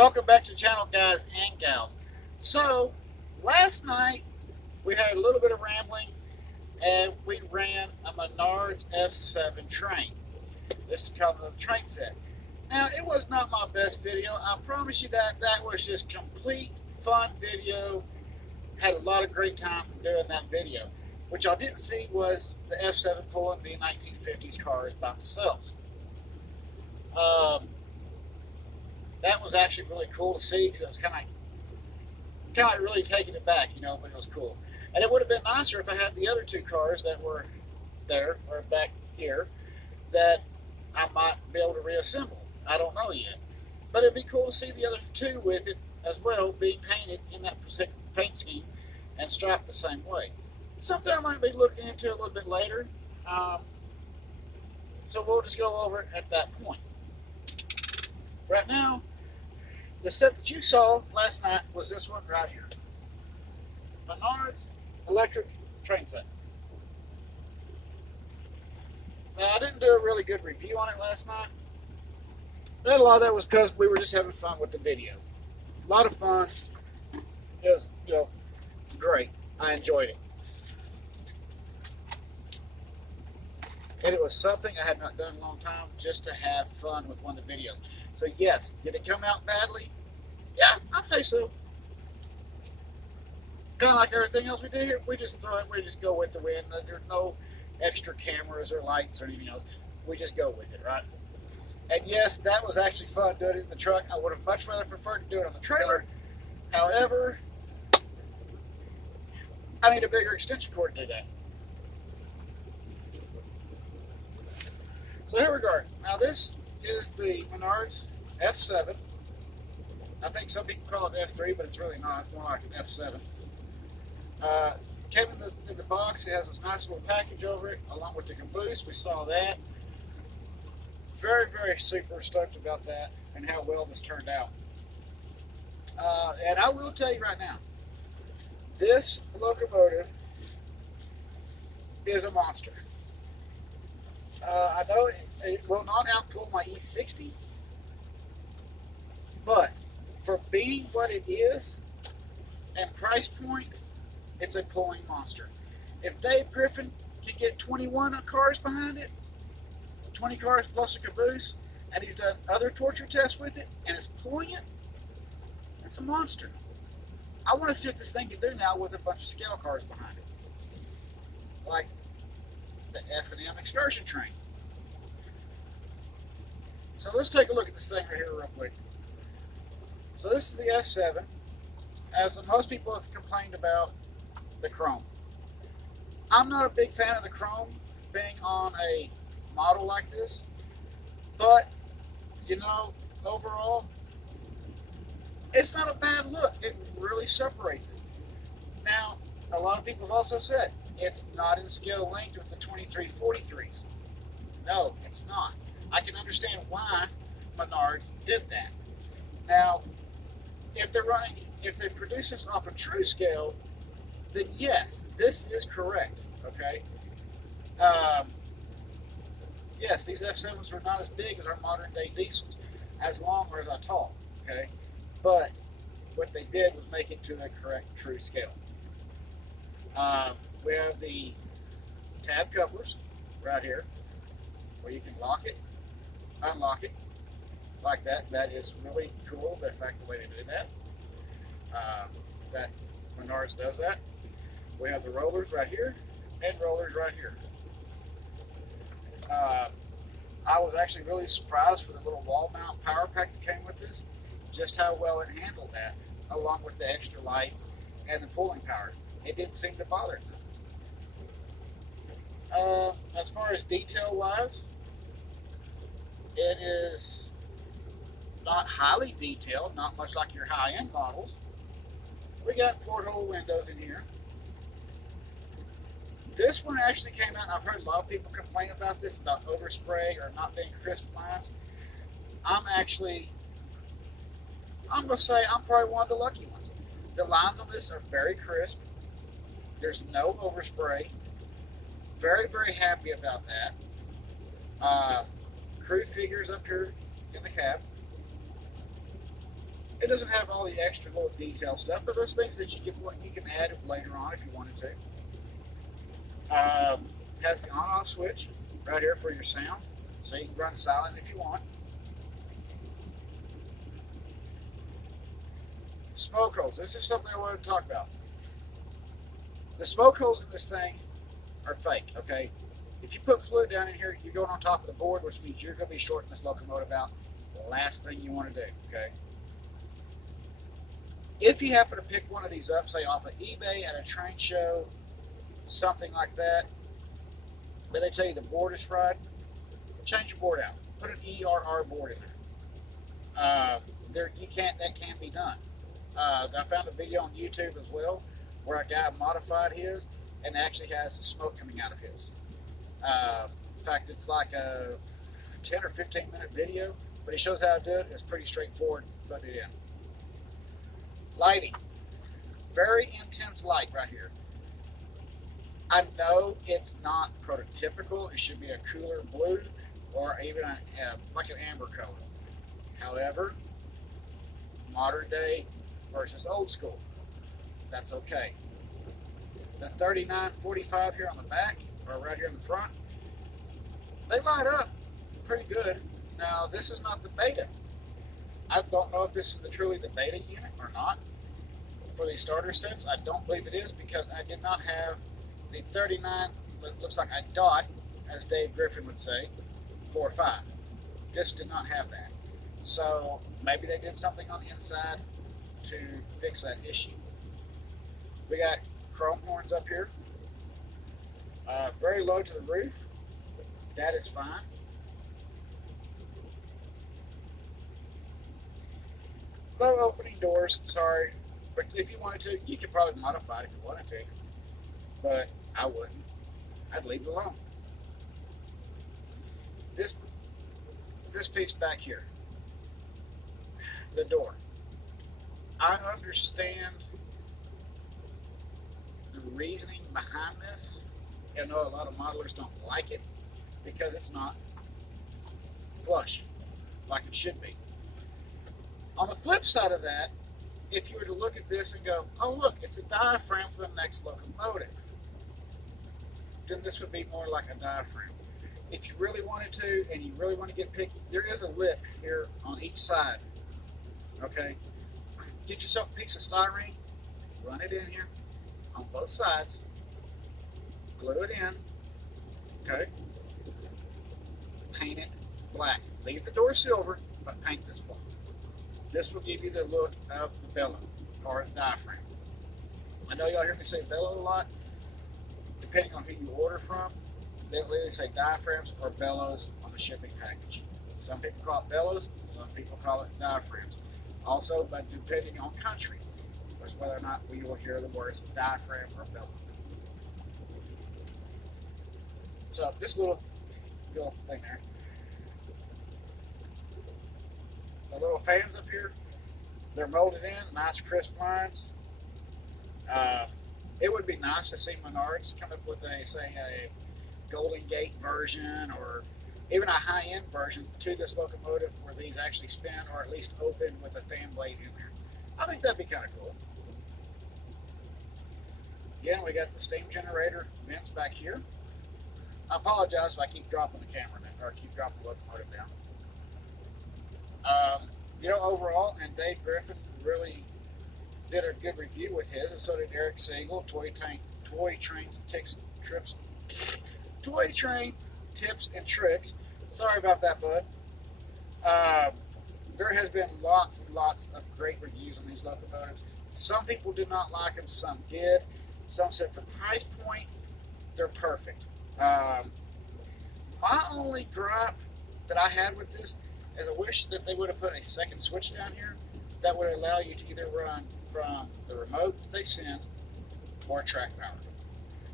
Welcome back to the channel, guys and gals. So, last night we had a little bit of rambling and we ran a Menards F7 train. This is called the train set. Now, it was not my best video. I promise you that was just complete fun video. Had a lot of great time doing that video. What y'all didn't see was the F7 pulling the 1950s cars by themselves. That was actually really cool to see because it was kind of really taking it back, but it was cool. And it would have been nicer if I had the other two cars that were there or back here that I might be able to reassemble. I don't know yet. But it'd be cool to see the other two with it as well being painted in that paint scheme and strapped the same way. Something I might be looking into a little bit later. So we'll just go over it at that point. Right now, the set that you saw last night was this one right here. Menards electric train set. Now, I didn't do a really good review on it last night. And a lot of that was because we were just having fun with the video. A lot of fun. It was, great. I enjoyed it. And it was something I had not done in a long time, just to have fun with one of the videos. So yes, did it come out badly? Yeah, I'd say so. Kind of like everything else we do here, we just throw it, we just go with the wind. There's no extra cameras or lights or anything else. We just go with it, right? And yes, that was actually fun doing it in the truck. I would have much rather preferred to do it on the trailer. However, I need a bigger extension cord to do that. So here we go. Now this is the Menards F7. I think some people call it F3, but it's really not. It's more like an F7. Came in the box. It has this nice little package over it, along with the caboose. We saw that. Very, very super stoked about that and how well this turned out. And I will tell you right now, this locomotive is a monster. I know it will not outpull my E60, but for being what it is and price point, it's a pulling monster. If Dave Griffin can get 21 cars behind it, 20 cars plus a caboose, and he's done other torture tests with it, and it's pulling it, it's a monster. I want to see what this thing can do now with a bunch of scale cars behind it, like the F&M excursion train. So let's take a look at this thing right here real quick. So this is the F7. As most people have complained about the chrome. I'm not a big fan of the chrome being on a model like this, but overall, it's not a bad look. It really separates it. Now, a lot of people have also said it's not in scale length with the 2343s. No, it's not. I can understand why Menards did that. Now, if they produce this off a true scale, then yes, this is correct. Okay. Yes, these F7s are not as big as our modern day diesels, as long or as tall. Okay, but what they did was make it to a correct true scale. We have the tab couplers right here, where you can lock it, unlock it, like that. That is really cool, the fact the way they do that. That Menards does that. We have the rollers right here and rollers right here. I was actually really surprised for the little wall mount power pack that came with this, just how well it handled that, along with the extra lights and the pulling power. It didn't seem to bother it. As far as detail wise, it is not highly detailed, not much like your high-end models. We got porthole windows in here. This one actually came out, and I've heard a lot of people complain about this, about overspray or not being crisp lines. I'm going to say I'm probably one of the lucky ones. The lines on this are very crisp. There's no overspray. Very, very happy about that. Crew figures up here in the cab. doesn't have all the extra little detail stuff, but those things that you can add later on if you wanted to. Has the on-off switch right here for your sound, so you can run silent if you want. Smoke holes. This is something I wanted to talk about. The smoke holes in this thing are fake, okay? If you put fluid down in here, you're going on top of the board, which means you're going to be shorting this locomotive out. The last thing you want to do, okay? If you happen to pick one of these up, say off of eBay at a train show, something like that, but they tell you the board is fried, change your board out. Put an ERR board in there. That can be done. I found a video on YouTube as well where a guy modified his and actually has smoke coming out of his. In fact, it's like a 10 or 15 minute video, but he shows how to do it. It's pretty straightforward putting it in. Lighting. Very intense light right here. I know it's not prototypical. It should be a cooler blue or even like an amber color. However, modern day versus old school, that's okay. The 3945 here on the back, or right here in the front, they light up pretty good. Now, this is not the beta. I don't know if this is truly the beta unit or not for these starter sets. I don't believe it is because I did not have the 39, it looks like a dot, as Dave Griffin would say, 4 or 5. This did not have that. So maybe they did something on the inside to fix that issue. We got chrome horns up here. Very low to the roof. That is fine. Low opening doors, sorry. But if you wanted to, you could probably modify it if you wanted to. But I wouldn't. I'd leave it alone. This piece back here, the door. I understand the reasoning behind this. I know a lot of modelers don't like it because it's not flush like it should be. On the flip side of that, if you were to look at this and go, oh look, it's a diaphragm for the next locomotive, then this would be more like a diaphragm. If you really wanted to and you really want to get picky, there is a lip here on each side. Okay? Get yourself a piece of styrene, run it in here on both sides, glue it in, okay? Paint it black. Leave the door silver, but paint this black. This will give you the look of the bellow or the diaphragm. I know y'all hear me say bellow a lot. Depending on who you order from, they'll either say diaphragms or bellows on the shipping package. Some people call it bellows, and some people call it diaphragms. Also, but depending on country, is whether or not we will hear the words diaphragm or bellow. So, this little thing there. The little fans up here, they're molded in, nice crisp lines. It would be nice to see Menards come up with a Golden Gate version or even a high-end version to this locomotive where these actually spin or at least open with a fan blade in there. I think that'd be kind of cool. Again, we got the steam generator vents back here. I apologize if I keep dropping the camera down, or keep dropping the locomotive down. Overall, and Dave Griffin really did a good review with his, and so did Eric Siegel, Toy Train Tips and Tricks. Sorry about that, bud. There has been lots and lots of great reviews on these locomotives. Some people did not like them, some did. Some said for price point, they're perfect. My only gripe that I had with this is I wish that they would have put a second switch down here that would allow you to either run from the remote that they send or track power.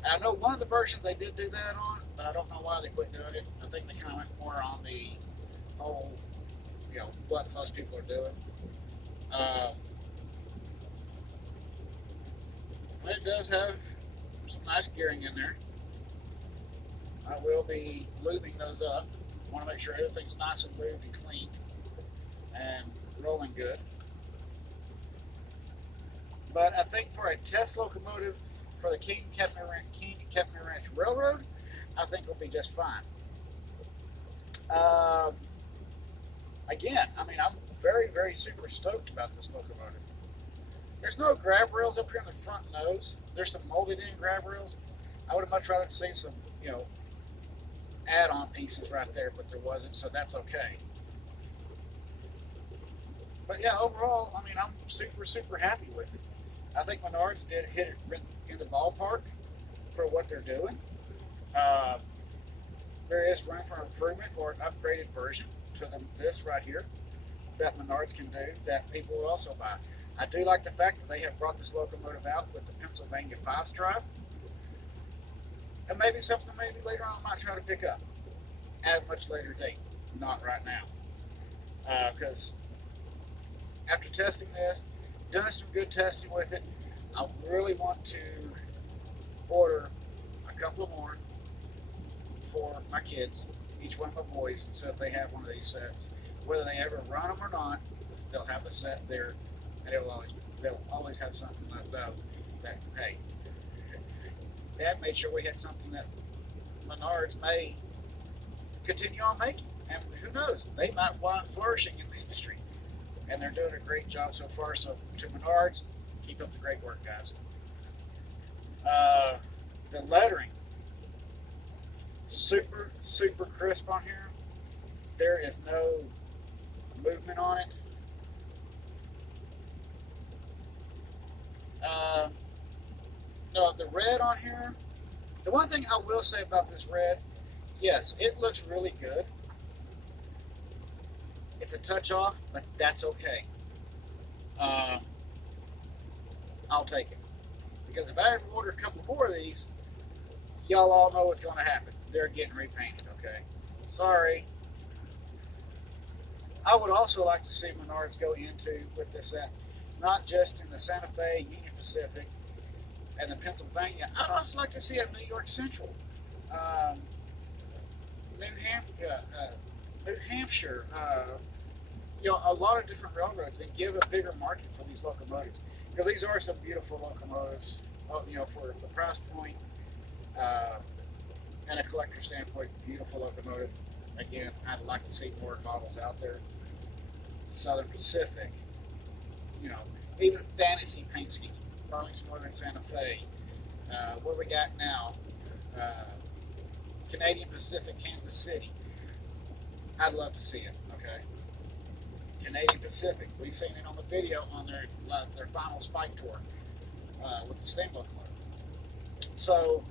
And I know one of the versions they did do that on, but I don't know why they quit doing it. I think they kind of went more on the whole, what most people are doing. It does have some nice gearing in there. I will be lubing those up. I want to make sure everything's nice and lubed and clean and rolling good. But I think for a test locomotive for the King and Cattleman Ranch Railroad, I think it'll be just fine. Um, Again, I mean, I'm very, very super stoked about this locomotive. There's no grab rails up here in the front nose. There's some molded in grab rails. I would have much rather seen some, add-on pieces right there, but there wasn't, so that's okay. But yeah, overall, I mean, I'm super, super happy with it. I think Menards did hit it in the ballpark for what they're doing. Uh, there is room for improvement or an upgraded version to this right here that Menards can do that people will also buy. I do like the fact that they have brought this locomotive out with the Pennsylvania 5-stripe. And maybe something maybe later on I might try to pick up at a much later date. Not right now. Because after testing this, doing some good testing with it, I really want to order a couple more for my kids, each one of my boys, so that they have one of these sets. Whether they ever run them or not, they'll have the set there, and they'll always have something left out that, hey, Dad made sure we had something that Menards may continue on making. And who knows, they might wind up flourishing in the industry. And they're doing a great job so far. So to Menards, keep up the great work, guys. The lettering, super, super crisp on here. There is no movement on it. No, the red on here. The one thing I will say about this red, yes, it looks really good. It's a touch off, but that's okay. I'll take it. Because if I ever order a couple more of these, y'all all know what's going to happen. They're getting repainted, okay? Sorry. I would also like to see Menards go into with this set, not just in the Santa Fe, Union Pacific, and the Pennsylvania. I'd also like to see it New York Central, New Hampshire, a lot of different railroads, and give a bigger market for these locomotives, because these are some beautiful locomotives. For the price point and a collector standpoint, beautiful locomotive. Again, I'd like to see more models out there. Southern Pacific, even fantasy paint scheme, Burlington Northern Santa Fe. What we got now? Canadian Pacific, Kansas City. I'd love to see it. Okay. Canadian Pacific. We've seen it on the video on their final spike tour with the steam locomotive. So,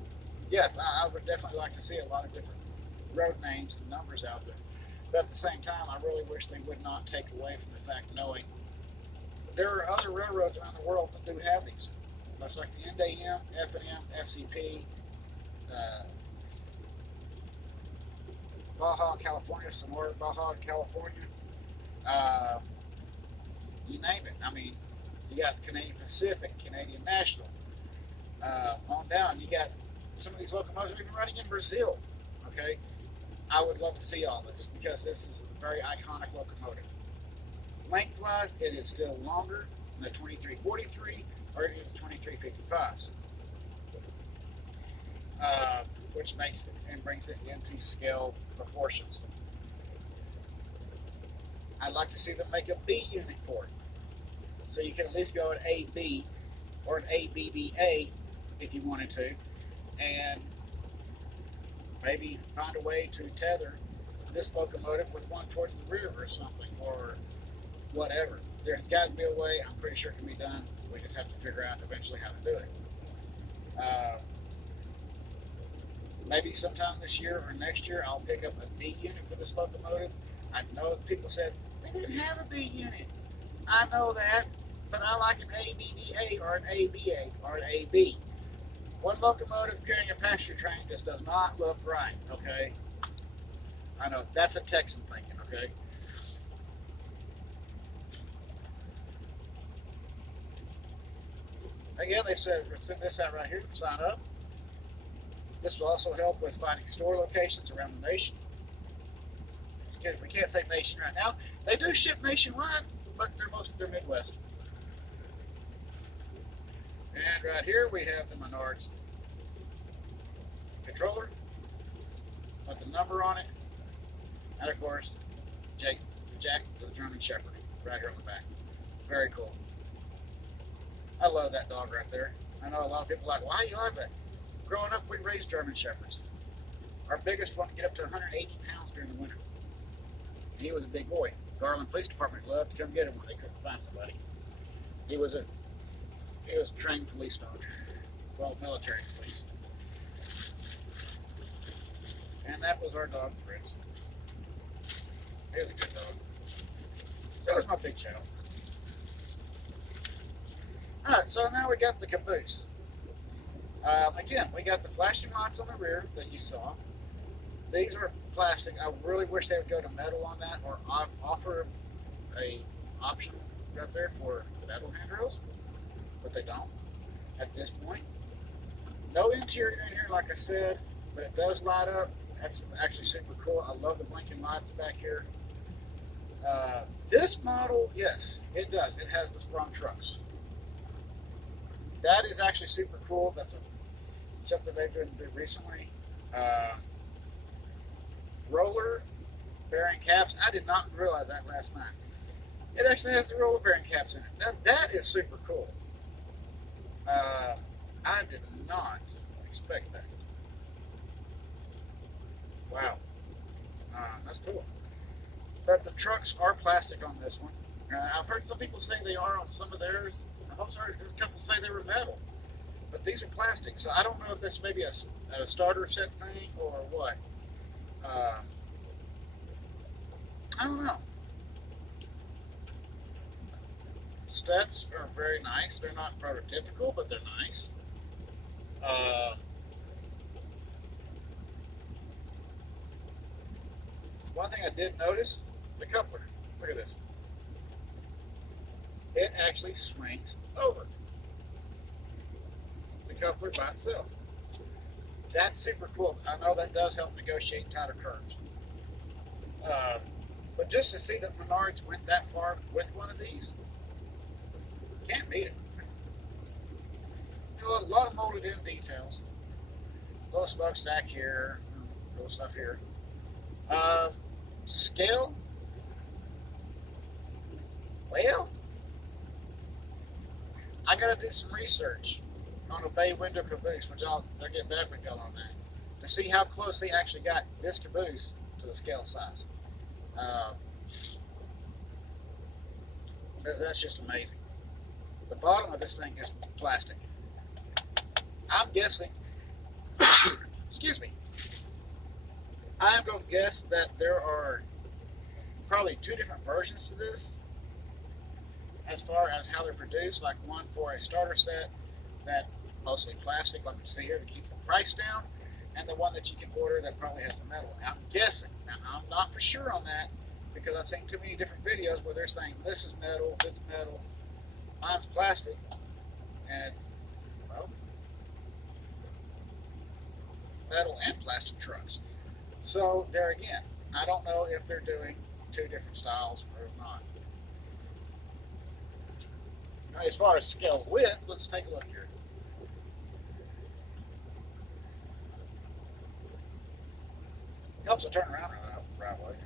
yes, I would definitely like to see a lot of different road names and numbers out there. But at the same time, I really wish they would not take away from the fact knowing there are other railroads around the world that do have these. Much like the NDM, F&M, FCP, Baja, California, Sonora, Baja, California. You name it. I mean, you got Canadian Pacific, Canadian National. On down, you got some of these locomotives even running in Brazil. Okay, I would love to see all this because this is a very iconic locomotive. Lengthwise, it is still longer than the 2343 or the 2355s, which makes it and brings this into scale proportions. I'd like to see them make a B unit for it, so you can at least go an AB or an ABBA if you wanted to, and maybe find a way to tether this locomotive with one towards the rear or something, or whatever. There's got to be a way. I'm pretty sure it can be done. We just have to figure out eventually how to do it. Maybe sometime this year or next year, I'll pick up a B unit for this locomotive. I know people said they didn't have a B unit. I know that, but I like an ABBA or an ABA or an AB. One locomotive carrying a passenger train just does not look right, okay? I know, that's a Texan thinking, okay? Again, they said, we're sending this out right here to sign up. This will also help with finding store locations around the nation. We can't say nation right now. They do ship nationwide, but they're Midwest. And right here we have the Menards controller with the number on it, and of course, Jack the German Shepherd right here on the back. Very cool. I love that dog right there. I know a lot of people are like, why do you love that? Growing up, we raised German Shepherds. Our biggest one could get up to 180 pounds during the winter. He was a big boy. Garland Police Department loved to come get him when they couldn't find somebody. He was a trained police dog. Well, military police. And that was our dog, Fritz. He was a good dog. So that was my big chow. Alright, so now we got the caboose. Again, we got the flashing lights on the rear that you saw. These are plastic. I really wish they would go to metal on that, or offer a option right there for metal handrails, but they don't at this point. No interior in here, like I said, but it does light up. That's actually super cool. I love the blinking lights back here. This model, yes, it does. It has the sprung trucks. That is actually super cool. That's something they've done recently. Roller bearing caps. I did not realize that last night. It actually has the roller bearing caps in it. Now that is super cool. I did not expect that. Wow. That's cool. But the trucks are plastic on this one. I've heard some people say they are on some of theirs. I've also heard a couple say they were metal. But these are plastic, so I don't know if that's maybe a starter set thing or what. I don't know. Steps are very nice. They're not prototypical, but they're nice. One thing I did notice, the coupler. Look at this. It actually swings over. The coupler by itself. That's super cool. I know that does help negotiate tighter curves. But just to see that Menards went that far with one of these, can't beat it. A lot of molded in details. A little smokestack here, little stuff here. Scale. Well, I gotta do some research on a bay window caboose, which I'll get back with y'all on that, to see how close they actually got this caboose to the scale size. Because that's just amazing. The bottom of this thing is plastic. I'm guessing, excuse me, I'm going to guess that there are probably two different versions to this as far as how they're produced, like one for a starter set that mostly plastic, like you see here, to keep the price down, and the one that you can order that probably has the metal. I'm guessing. Now, I'm not for sure on that because I've seen too many different videos where they're saying this is metal, this is metal, mine's plastic, and, well, metal and plastic trucks. So, there again, I don't know if they're doing two different styles or not. Now, as far as scale width, let's take a look here. Helps to turn around right way.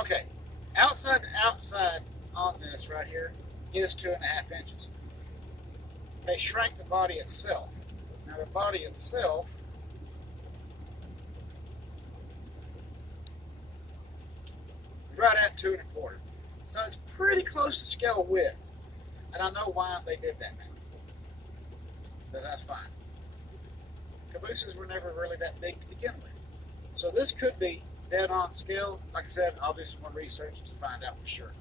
Okay, outside to outside on this right here is 2.5 inches. They shrank the body itself. Now the body itself is right at 2.25. So it's pretty close to scale width. And I know why they did that now. Because that's fine. Cabooses were never really that big to begin with. So this could be dead on scale. Like I said, I'll do some more research to find out for sure.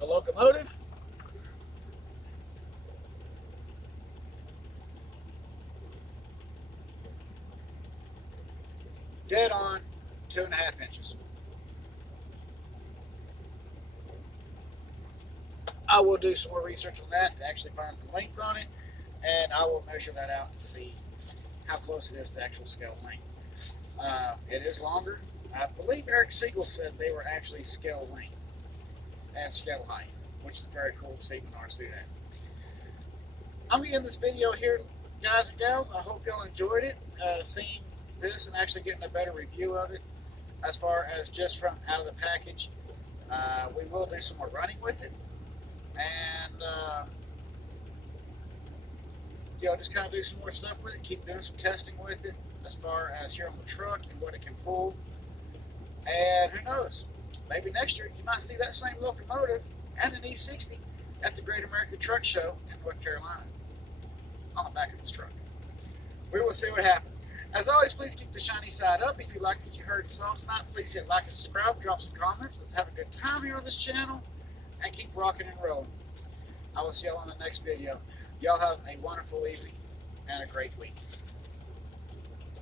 The locomotive. Dead on 2.5 inches. I will do some more research on that to actually find the length on it, and I will measure that out to see how close it is to actual scale length. It is longer. I believe Eric Siegel said they were actually scale length and scale height, which is very cool to see Menards do that. I'm going to end this video here, guys and gals. I hope y'all enjoyed it, seeing this and actually getting a better review of it as far as just from out of the package. We will do some more running with it, and just kind of do some more stuff with it, keep doing some testing with it as far as here on the truck and what it can pull. And who knows, maybe next year you might see that same locomotive and an E60 at the Great American Truck Show in North Carolina on the back of this truck. We will see what happens. As always, please keep the shiny side up. If you liked what you heard and saw tonight, please hit like and subscribe, drop some comments. Let's have a good time here on this channel and keep rocking and rolling. I will see y'all on the next video. Y'all have a wonderful evening and a great week.